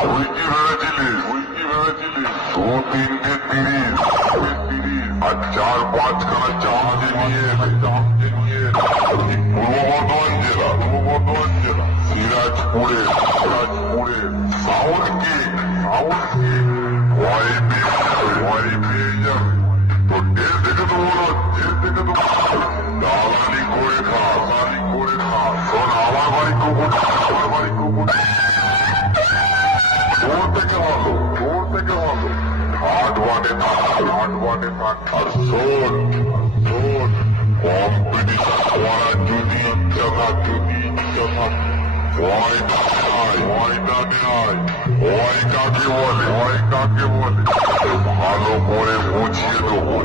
তুই কি ভেবেছিলি 2-3-30 আর 4-5খানা জাহাজে নিয়ে পূর্ব বর্ধমান জেলা সিরাজপুরে সাউথকে ভয় পেয়ে যাবে। তো ডেল থেকে তো মনে হচ্ছে দালালি করে খা শোন, আমার বাড়ি কুকুর তোর থেকে ভালো হাট বাটে থাক। আর শোন কম্পিটিশন করার যদি ইচ্ছা থাক ভয় কাকে বলে ভালো করে বুঝিয়ে দেবো।